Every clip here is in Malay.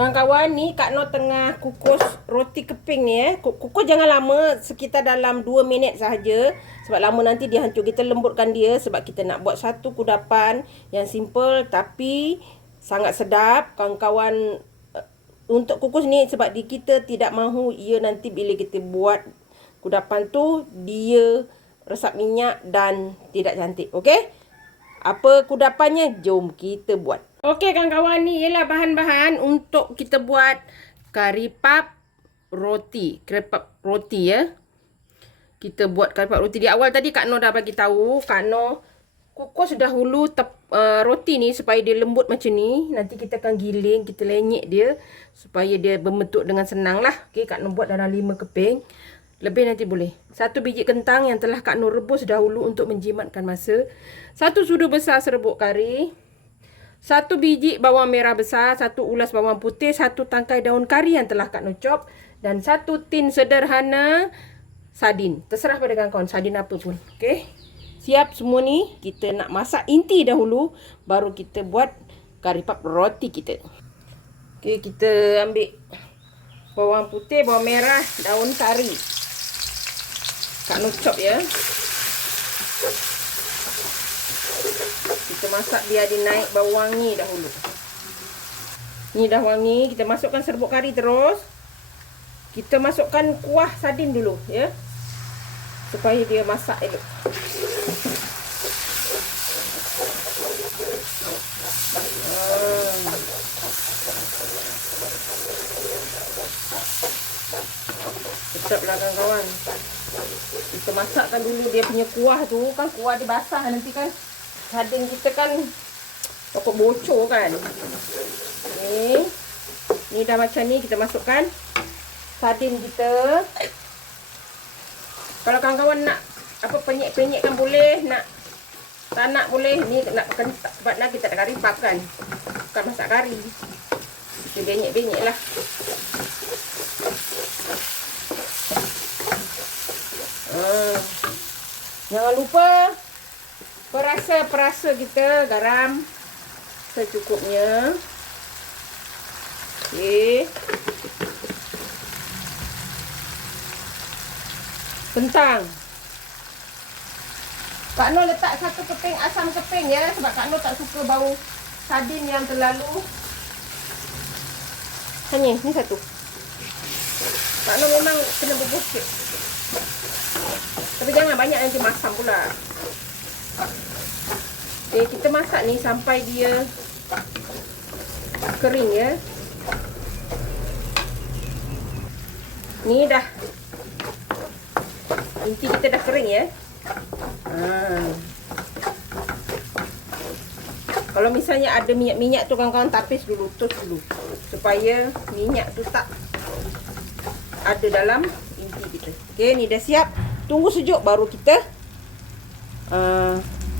Kawan-kawan, ni Kak Noh tengah kukus roti keping ni Kukus jangan lama, sekitar dalam 2 minit sahaja. Sebab lama nanti dia hancur. Kita lembutkan dia sebab kita nak buat satu kudapan yang simple tapi sangat sedap. Kawan-kawan, untuk kukus ni sebab kita tidak mahu ia nanti bila kita buat kudapan tu dia resap minyak dan tidak cantik. Okey? Apa kudapannya? Jom kita buat. Okey kawan-kawan, ni ialah bahan-bahan untuk kita buat kari puff roti. Kari puff roti ya. Kita buat kari puff roti. Di awal tadi Kak Noh dah bagi tahu, Kak Noh kukus dahulu roti ni supaya dia lembut macam ni. Nanti kita akan giling, kita lenyek dia supaya dia berbentuk dengan senang lah. Okey, Kak Noh buat dalam 5 keping. Lebih nanti boleh. 1 biji kentang yang telah Kak Noh rebus dahulu untuk menjimatkan masa. 1 sudu besar serbuk kari. 1 biji bawang merah besar, 1 ulas bawang putih, 1 tangkai daun kari yang telah Kak Noh chop, dan 1 tin sederhana sardin. Terserah pada kawan-kawan, sardin apa pun. Okey. Siap semua ni. Kita nak masak inti dahulu, baru kita buat kari puff roti kita. Okey, kita ambil bawang putih, bawang merah, daun kari. Kak Noh chop ya. Kita masak biar dia naik bau wangi dahulu. Ni dah wangi, kita masukkan serbuk kari terus. Kita masukkan kuah sardin dulu ya. Supaya dia masak elok. Sedaplah kawan-kawan. Kita masakkan dulu dia punya kuah tu, kan kuah dia basah nanti kan. Sardin kita kan takut bocor kan. Ni dah macam ni, kita masukkan sardin kita. Kalau kawan-kawan nak apa penyek-penyek kan boleh, nak tak nak boleh. Ni nak sebab nak kita nak kari puff kan. Bukan masak kari. Kita benyek-benyek lah. Jangan lupa perasa kita, garam secukupnya. Okey. Kentang. Kak Noh letak 1 keping asam keping ya, sebab Kak Noh tak suka bau sardin yang terlalu. Hanya ni 1. Kak Noh memang kena bubur sikit. Tapi jangan banyak nanti masam pula. Okay, kita masak ni sampai dia kering ya. Ni dah. Inti kita dah kering ya. Kalau misalnya ada minyak-minyak tu kawan-kawan tapis dulu, tos dulu. Supaya minyak tu tak ada dalam inti kita. Okey, ni dah siap. Tunggu sejuk baru kita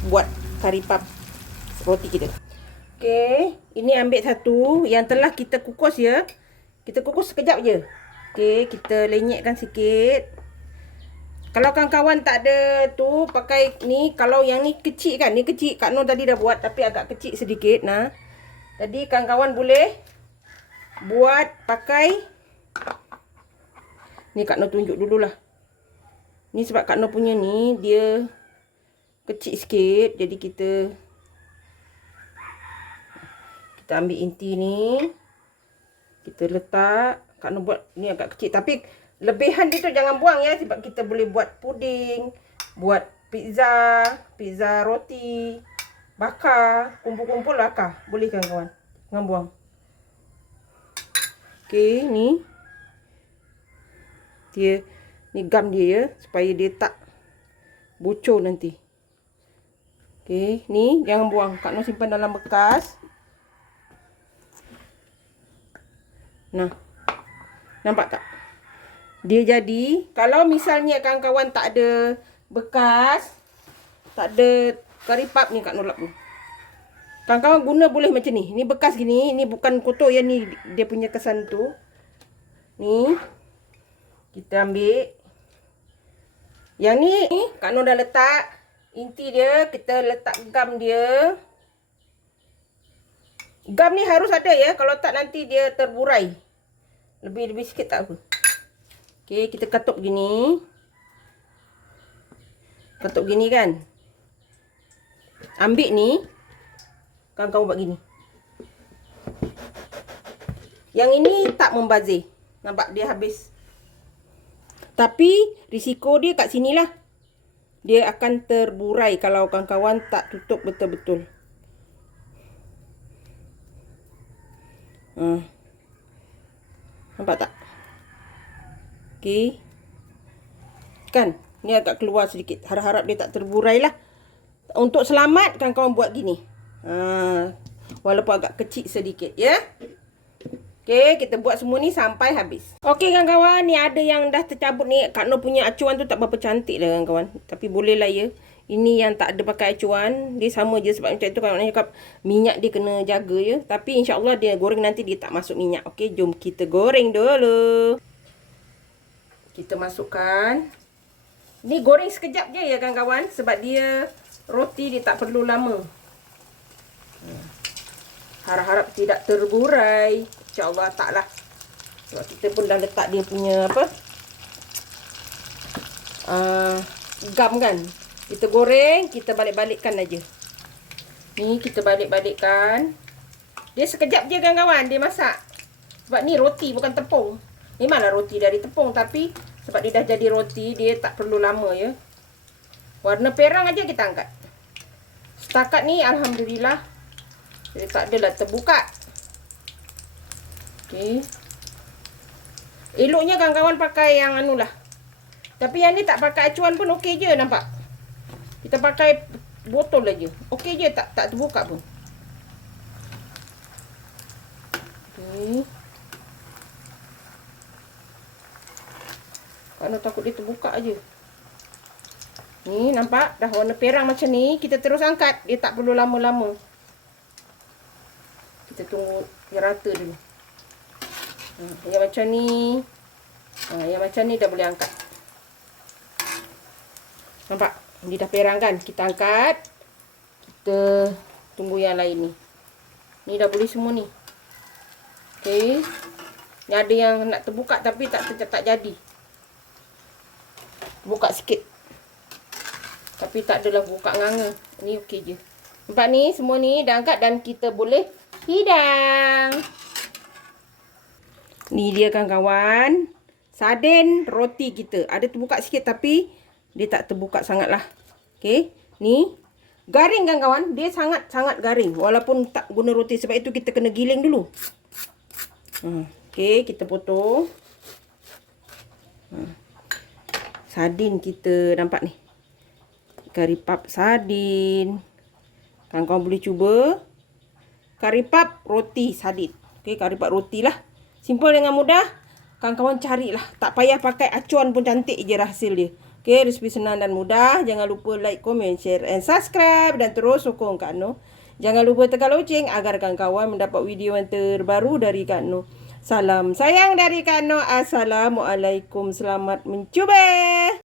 buat kari puff roti kita. Okey, ini ambil 1 yang telah kita kukus ya. Kita kukus sekejap je. Okey, kita lenyekkan sikit. Kalau kawan-kawan tak ada tu, pakai ni. Kalau yang ni kecil kan, ni kecil. Kak Noh tadi dah buat tapi agak kecil sedikit. Nah, jadi kawan-kawan boleh buat pakai ni. Kak Noh tunjuk dululah. Ni sebab Kak Noh punya ni dia kecil sikit, jadi kita ambil inti ni, kita letak. Kak Noh buat ni agak kecil, tapi lebihan dia tu jangan buang ya, sebab kita boleh buat puding, buat pizza roti bakar, kumpul-kumpul bakar. Boleh kawan-kawan, jangan buang. Okey, ni dia. Ni gam dia ya, supaya dia tak bocor nanti. Okey, ni jangan buang. Kak Noh simpan dalam bekas. Nah. Nampak tak? Dia jadi. Kalau misalnya kawan-kawan tak ada bekas, tak ada kari puff ni Kak Noh lap ni. Kawan-kawan guna boleh macam ni. Ni bekas gini, ni bukan kotor ya, ni dia punya kesan tu. Ni kita ambil. Yang ni Kak Noh dah letak inti dia, kita letak gam dia. Gam ni harus ada ya. Kalau tak nanti dia terburai. Lebih-lebih sikit tak apa. Okey, kita katuk gini. Katuk gini kan. Ambil ni. Kamu buat gini. Yang ini tak membazir. Nampak dia habis. Tapi risiko dia kat sinilah. Dia akan terburai kalau kawan-kawan tak tutup betul-betul. Nampak tak? Okey. Kan? Ni agak keluar sedikit. Harap-harap dia tak terburai lah. Untuk selamat, kawan-kawan buat gini. Walaupun agak kecil sedikit, ya. Okey, kita buat semua ni sampai habis. Okey kawan-kawan, ni ada yang dah tercabut ni. Kak Noh punya acuan tu tak berapa cantik lah kawan-kawan. Tapi boleh lah ya. Ini yang tak ada pakai acuan. Dia sama je sebab macam tu kan. Maknanya cakap minyak dia kena jaga ya. Tapi insyaAllah dia goreng nanti dia tak masuk minyak. Okey, jom kita goreng dulu. Kita masukkan. Ni goreng sekejap je ya kawan-kawan. Sebab dia roti dia tak perlu lama. Harap-harap tidak terburai. InsyaAllah taklah. Sebab kita pun dah letak dia punya apa. Gam kan. Kita goreng. Kita balik-balikkan aja. Ni kita balik-balikkan. Dia sekejap je kawan-kawan. Dia masak. Sebab ni roti bukan tepung. Memanglah roti dari tepung. Tapi sebab dia dah jadi roti. Dia tak perlu lama ya. Warna perang aja kita angkat. Setakat ni alhamdulillah. Dia tak adalah terbuka. Okey. Eloknya kawan-kawan pakai yang anulah. Tapi yang ni tak pakai acuan pun okey je nampak. Kita pakai botol aja. Okey je tak terbuka pun. Okey. Kalau takut dia terbuka aja. Ni nampak dah warna perang macam ni. Kita terus angkat. Dia tak perlu lama-lama. Kita tunggu dia rata dulu. Yang macam ni. Yang macam ni dah boleh angkat. Nampak? Dia dah perang kan? Kita angkat. Kita tunggu yang lain ni. Ni dah boleh semua ni. Okey. Ni ada yang nak terbuka tapi tak jadi. Buka sikit. Tapi tak adalah buka nganga. Ni okey je. Nampak ni? Semua ni dah angkat dan kita boleh hidang. Ni dia kawan-kawan. Sardin roti kita. Ada terbuka sikit tapi dia tak terbuka sangat lah. Okey. Ni. Garing kawan-kawan. Dia sangat-sangat garing. Walaupun tak guna roti. Sebab itu kita kena giling dulu. Okey. Kita potong. Sardin kita nampak ni. Kari puff sardin. Kawan-kawan boleh cuba. Kari puff roti sardin. Okey, kari puff roti lah. Simple dengan mudah. Kawan-kawan carilah. Tak payah pakai acuan pun cantik je hasil dia. Okey, resipi senang dan mudah. Jangan lupa like, komen, share and subscribe. Dan terus sokong Kak Noh. Jangan lupa tekan loceng agar kawan-kawan mendapat video yang terbaru dari Kak Noh. Salam sayang dari Kak Noh. Assalamualaikum. Selamat mencuba.